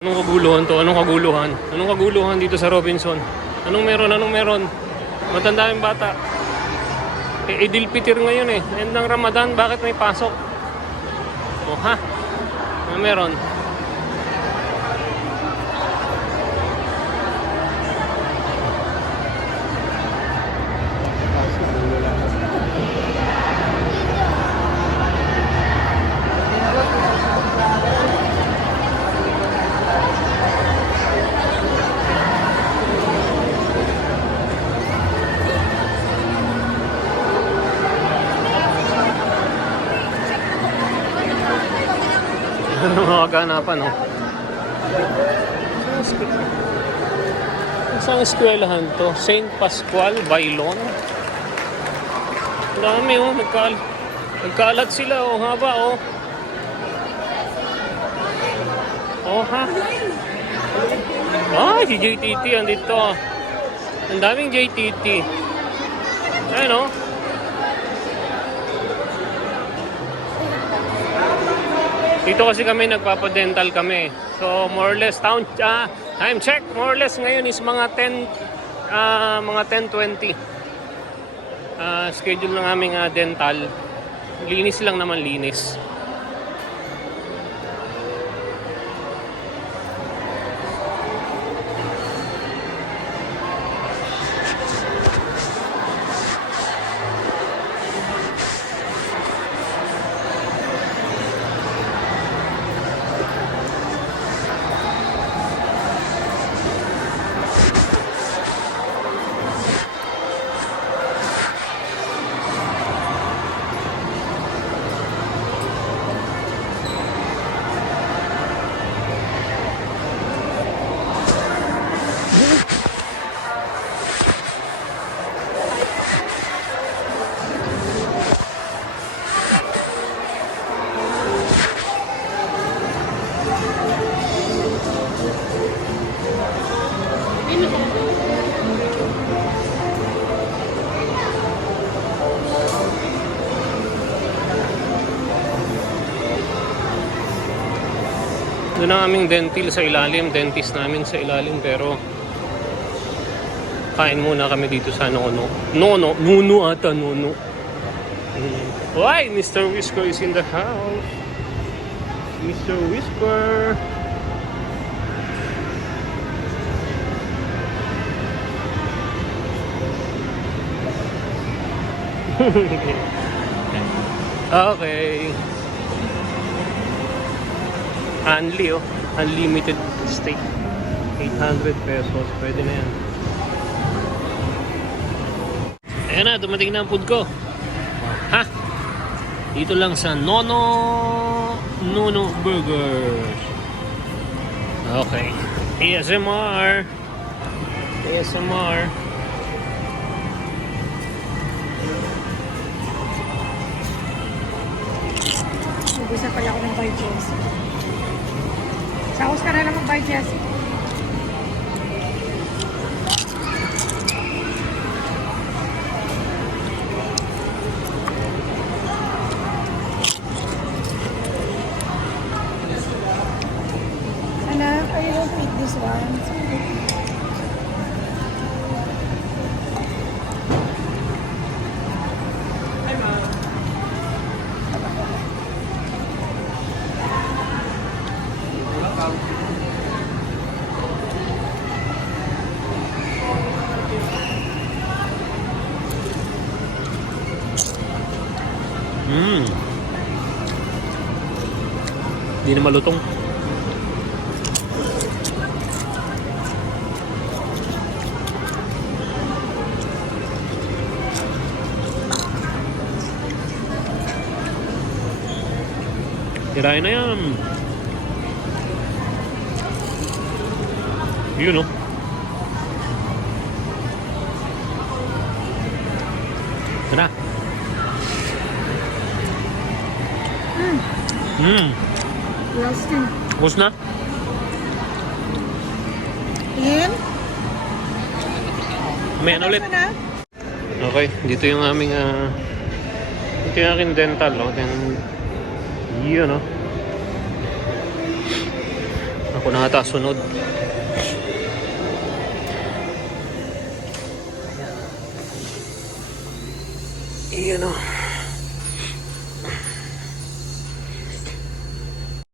Anong kaguluhan to? Anong kaguluhan? Anong kaguluhan dito sa Robinson? Anong meron? Anong meron? Matanda yung bata. Idil Fitir ngayon eh. End ng Ramadan, bakit may pasok? O ha? Ano meron? Ano mga kaganapan, no? Isang eskwelahan to? St. Pascual, Bailon. Ang dami, oh. Nagkalat sila, oh. Haba, oh. Oh, ha? Ah, si JTT andito. Ang daming JTT. Ayun, oh. Dito kasi kami nagpapadental kami. So more or less time check, more or less ngayon is mga 10:20. Schedule ng aming dental. Linis lang naman, linis. Doon ang aming dental sa ilalim, dentist namin sa ilalim, pero kain muna kami dito sa Nono. Nuno ata, Nono. Why? Mr. Whisker is in the house. Mr. Whisker. Okay. Unli, oh. Unlimited steak. 800 pesos. Pwede na yan. Ayan na, dumating na ang food ko. Ha? Dito lang sa Nono Burgers. Okay. ASMR. Gusto pala ako ng by Jessie. Saos ka na naman by Jessie. Anak, I don't eat this one. Hindi na malutong. Tirahin na yan. Yun, oh. Tara. Lasting. Ubus na? Ian? Mayan ulit. Okay, dito yung aming ito yung aking dental, oh. Yun, oh. Ako na ata sunod. Iyan o.